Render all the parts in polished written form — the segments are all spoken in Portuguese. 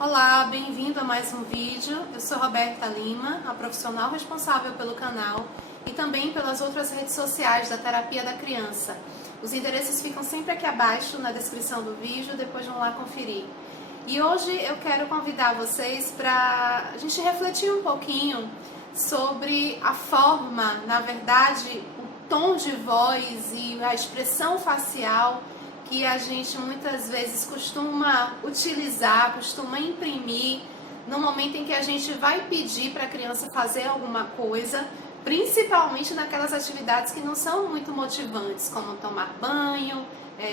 Olá, bem-vindo a mais um vídeo. Eu sou Roberta Lima, a profissional responsável pelo canal e também pelas outras redes sociais da Terapia da Criança. Os endereços ficam sempre aqui abaixo na descrição do vídeo, depois vão lá conferir. E hoje eu quero convidar vocês para a gente refletir um pouquinho sobre a forma, na verdade, o tom de voz e a expressão facial que a gente muitas vezes costuma utilizar, costuma imprimir no momento em que a gente vai pedir para a criança fazer alguma coisa, principalmente naquelas atividades que não são muito motivantes, como tomar banho,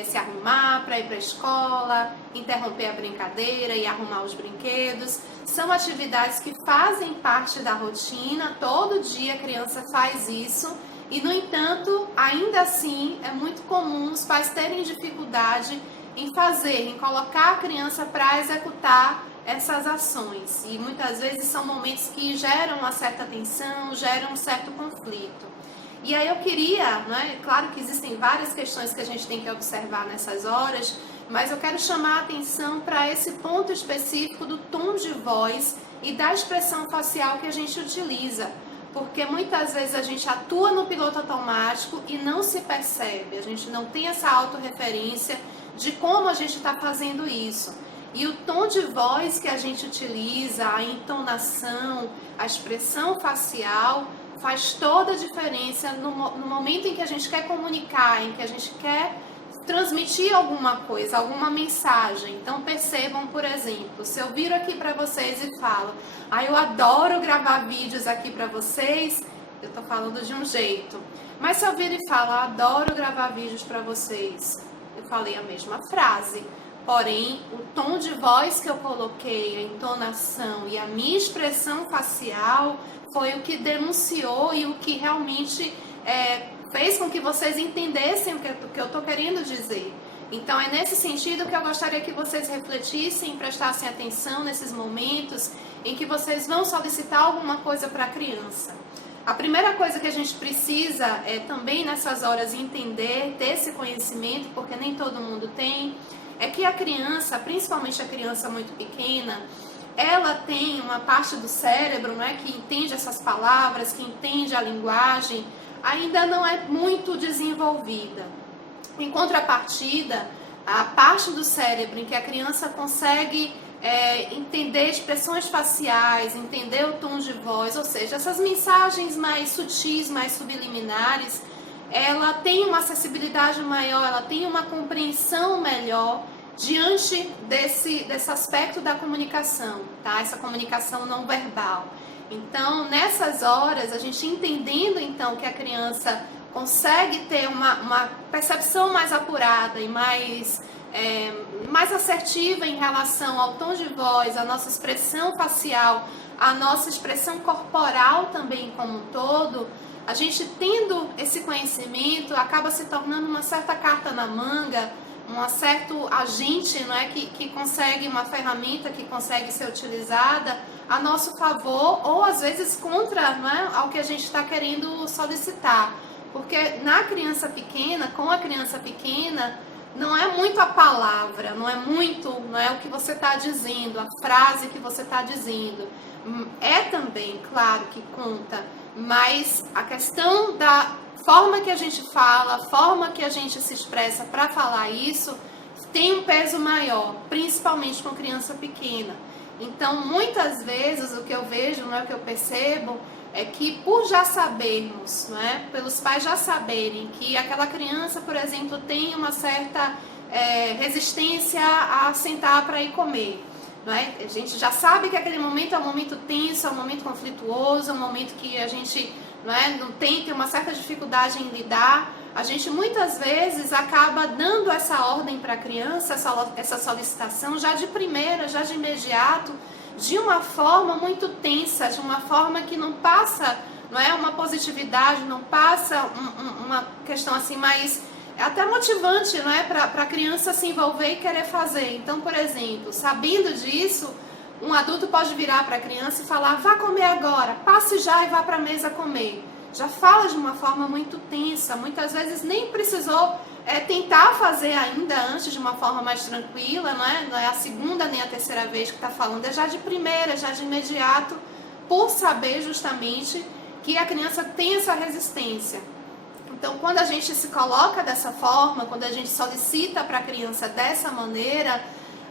se arrumar para ir para a escola, interromper a brincadeira e arrumar os brinquedos. São atividades que fazem parte da rotina, todo dia a criança faz isso. E, no entanto, ainda assim, é muito comum os pais terem dificuldade em fazer, em colocar a criança para executar essas ações. E muitas vezes são momentos que geram uma certa tensão, geram um certo conflito. E aí eu queria, claro que existem várias questões que a gente tem que observar nessas horas, mas eu quero chamar a atenção para esse ponto específico do tom de voz e da expressão facial que a gente utiliza. Porque muitas vezes a gente atua no piloto automático e não se percebe, a gente não tem essa autorreferência de como a gente está fazendo isso. E o tom de voz que a gente utiliza, a entonação, a expressão facial, faz toda a diferença no momento em que a gente quer comunicar, em que a gente quer transmitir alguma coisa, alguma mensagem. Então percebam, por exemplo, se eu viro aqui para vocês e falo, eu adoro gravar vídeos aqui para vocês, eu tô falando de um jeito. Mas se eu viro e falo, adoro gravar vídeos para vocês, eu falei a mesma frase. Porém, o tom de voz que eu coloquei, a entonação e a minha expressão facial foi o que denunciou e o que realmente fez com que vocês entendessem o que eu estou querendo dizer. Então é nesse sentido que eu gostaria que vocês refletissem, prestassem atenção nesses momentos em que vocês vão solicitar alguma coisa para a criança. A primeira coisa que a gente precisa também nessas horas entender, ter esse conhecimento, porque nem todo mundo tem, é que a criança, principalmente a criança muito pequena, ela tem uma parte do cérebro, que entende essas palavras, que entende a linguagem, ainda não é muito desenvolvida. Em contrapartida, a parte do cérebro em que a criança consegue entender expressões faciais, entender o tom de voz, ou seja, essas mensagens mais sutis, mais subliminares, ela tem uma acessibilidade maior, ela tem uma compreensão melhor diante desse aspecto da comunicação, tá? Essa comunicação não verbal. Então, nessas horas, a gente entendendo então que a criança consegue ter uma percepção mais apurada e mais assertiva em relação ao tom de voz, a nossa expressão facial, a nossa expressão corporal também como um todo, a gente tendo esse conhecimento acaba se tornando uma certa carta na manga, um certo agente que consegue, uma ferramenta que consegue ser utilizada a nosso favor ou às vezes contra ao que a gente está querendo solicitar. Porque na criança pequena, com a criança pequena, não é muito a palavra, não é o que você está dizendo, a frase que você está dizendo. É também, claro, que conta, mas a questão da forma que a gente fala, a forma que a gente se expressa para falar isso, tem um peso maior, principalmente com criança pequena. Então, muitas vezes, o que eu vejo, o que eu percebo, é que por já sabermos, pelos pais já saberem que aquela criança, por exemplo, tem uma certa resistência a sentar para ir comer, a gente já sabe que aquele momento é um momento tenso, é um momento conflituoso, é um momento que a gente não tem uma certa dificuldade em lidar, a gente muitas vezes acaba dando essa ordem para a criança, essa solicitação já de primeira, já de imediato, de uma forma muito tensa, de uma forma que não passa uma positividade, não passa uma questão assim mais até motivante para a criança se envolver e querer fazer. Então, por exemplo, sabendo disso, um adulto pode virar para a criança e falar, vá comer agora, passe já e vá para a mesa comer. já fala de uma forma muito tensa, muitas vezes nem precisou tentar fazer ainda antes de uma forma mais tranquila, não é a segunda nem a terceira vez que está falando, é já de primeira, já de imediato, por saber justamente que a criança tem essa resistência. Então, quando a gente se coloca dessa forma, quando a gente solicita para a criança dessa maneira,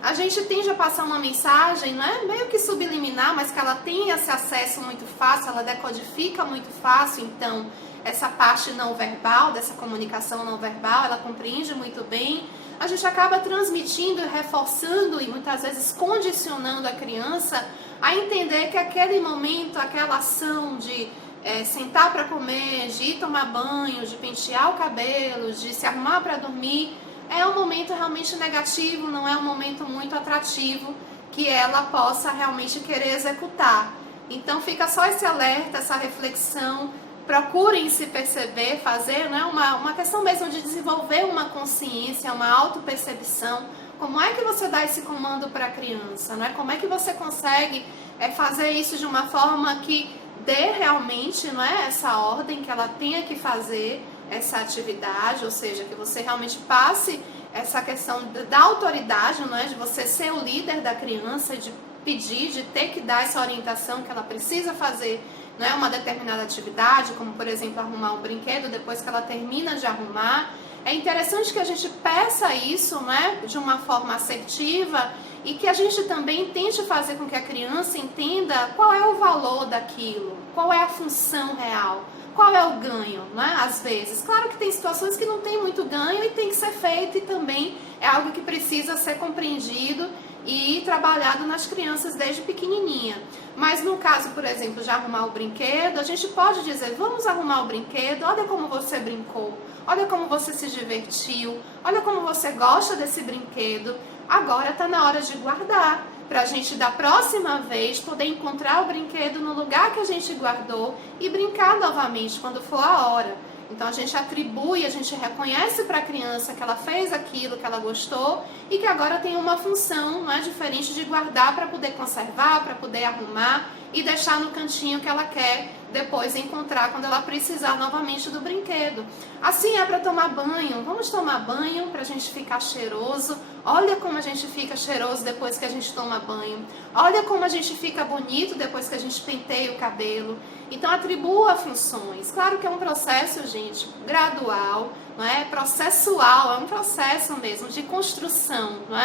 a gente tende a passar uma mensagem, meio que subliminar, mas que ela tem esse acesso muito fácil, ela decodifica muito fácil, então essa parte não verbal, dessa comunicação não verbal, ela compreende muito bem. A gente acaba transmitindo e reforçando e muitas vezes condicionando a criança a entender que aquele momento, aquela ação de sentar para comer, de ir tomar banho, de pentear o cabelo, de se arrumar para dormir, é um momento realmente negativo, não é um momento muito atrativo que ela possa realmente querer executar. Então fica só esse alerta, essa reflexão, procurem se perceber, fazer uma questão mesmo de desenvolver uma consciência, uma autopercepção. Como é que você dá esse comando para a criança? Como é que você consegue fazer isso de uma forma que dê realmente essa ordem, que ela tenha que fazer essa atividade, ou seja, que você realmente passe essa questão da autoridade, de você ser o líder da criança, de pedir, de ter que dar essa orientação que ela precisa fazer uma determinada atividade, como por exemplo arrumar um brinquedo depois que ela termina de arrumar. É interessante que a gente peça isso de uma forma assertiva e que a gente também tente fazer com que a criança entenda qual é o valor daquilo, qual é a função real, qual é o ganho, às vezes. Claro que tem situações que não tem muito ganho e tem que ser feito, e também é algo que precisa ser compreendido e trabalhado nas crianças desde pequenininha. Mas no caso, por exemplo, de arrumar o brinquedo, a gente pode dizer, vamos arrumar o brinquedo, olha como você brincou, olha como você se divertiu, olha como você gosta desse brinquedo, agora está na hora de guardar, para a gente da próxima vez poder encontrar o brinquedo no lugar que a gente guardou e brincar novamente quando for a hora. Então a gente atribui, a gente reconhece para a criança que ela fez aquilo, que ela gostou e que agora tem uma função diferente de guardar para poder conservar, para poder arrumar e deixar no cantinho que ela quer depois encontrar quando ela precisar novamente do brinquedo. Assim é para tomar banho. Vamos tomar banho para a gente ficar cheiroso. Olha como a gente fica cheiroso depois que a gente toma banho. Olha como a gente fica bonito depois que a gente penteia o cabelo. Então atribua funções. Claro que é um processo, gente, gradual, processual, é um processo mesmo de construção, não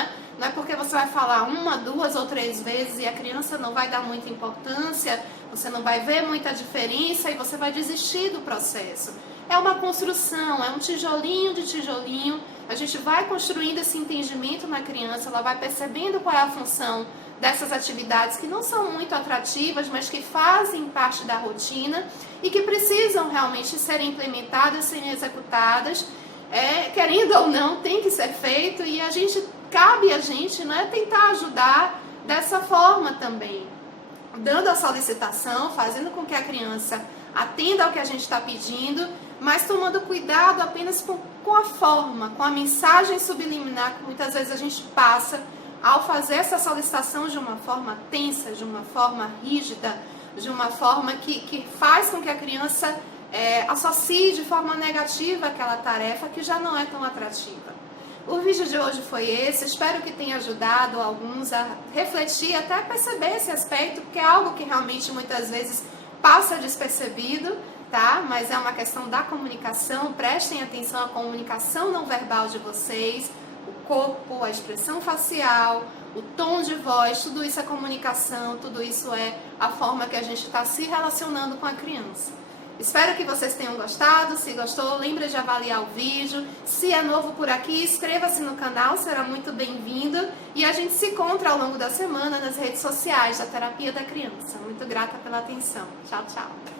é porque você vai falar uma, duas ou três vezes e a criança não vai dar muita importância, você não vai ver muita diferença e você vai desistir do processo. É uma construção, é um tijolinho de tijolinho, a gente vai construindo esse entendimento na criança, ela vai percebendo qual é a função dessas atividades que não são muito atrativas, mas que fazem parte da rotina e que precisam realmente ser implementadas, serem executadas, querendo ou não, tem que ser feito, e cabe a gente tentar ajudar dessa forma também, dando a solicitação, fazendo com que a criança atenda ao que a gente está pedindo, mas tomando cuidado apenas com a forma, com a mensagem subliminar que muitas vezes a gente passa ao fazer essa solicitação de uma forma tensa, de uma forma rígida, de uma forma que faz com que a criança associe de forma negativa aquela tarefa que já não é tão atrativa. O vídeo de hoje foi esse, espero que tenha ajudado alguns a refletir, até perceber esse aspecto, porque é algo que realmente muitas vezes passa despercebido, tá? Mas é uma questão da comunicação, prestem atenção à comunicação não verbal de vocês, o corpo, a expressão facial, o tom de voz, tudo isso é comunicação, tudo isso é a forma que a gente está se relacionando com a criança. Espero que vocês tenham gostado. Se gostou, lembre de avaliar o vídeo. Se é novo por aqui, inscreva-se no canal, será muito bem-vindo. E a gente se encontra ao longo da semana nas redes sociais da Terapia da Criança. Muito grata pela atenção. Tchau, tchau.